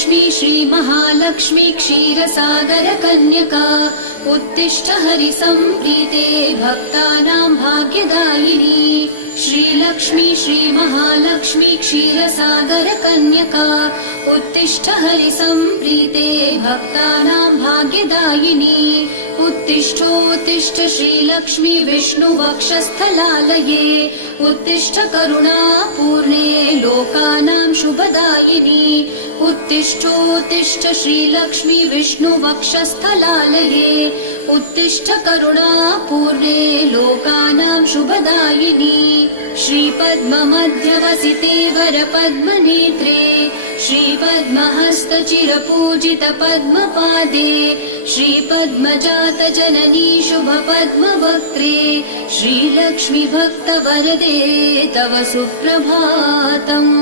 श्रीलक्ष्मी श्रीमहालक्ष्मी क्षीरसागरकन्यका उत्तिष्ठ हरिसम्प्रीते भक्तानां भाग्यदायिनी। श्रीलक्ष्मी श्रीमहालक्ष्मी क्षीरसागरकन्यका उत्तिष्ठ हरिसम्प्रीते भक्तानां भाग्यदायिनी। उत्तिष्ठोत्तिष्ठ श्रीलक्ष्मी विष्णुवक्षस्थलालये उत्तिष्ठ करुणापूर्णे लोकानां शुभदायिनी। उत्तिष्ठोत्तिष्ठ श्रीलक्ष्मी विष्णुवक्षस्थलालये उत्तिष्ठ करुणापूर्णे लोकानां शुभदायिनी। श्रीपद्ममध्यवसिते वरपद्मनेत्रे श्रीपद्महस्तचिरपूजित पद्मपादे श्रीपद्मजातजननी शुभपद्मवक्त्रे श्रीलक्ष्मी भक्तवरदे तव सुप्रभातम्।